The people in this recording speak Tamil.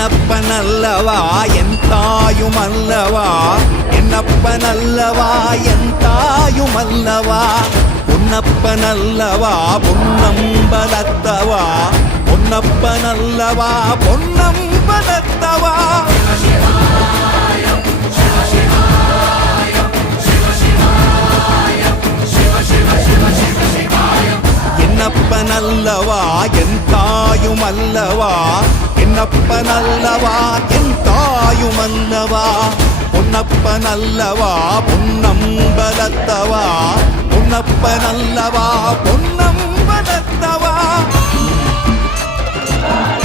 என்னப்பனல்லவா என் தாயுமல்லவா, என்னப்பனல்லவா என் தாயுமல்லவா, பொன்னப்பனல்லவா பொன்னம்பலத்தவா, பொன்னப்பனல்லவா பொன்னம்பலத்தவா. என்னப்பனல்லவா என் தாயுமல்லவா, என்னப்பனல்லவா என் தாயுமல்லவா, பொன்னப்பனல்லவா பொன்னம்பலத்தவா, பொன்னப்பனல்லவா பொன்னம்பலத்தவா.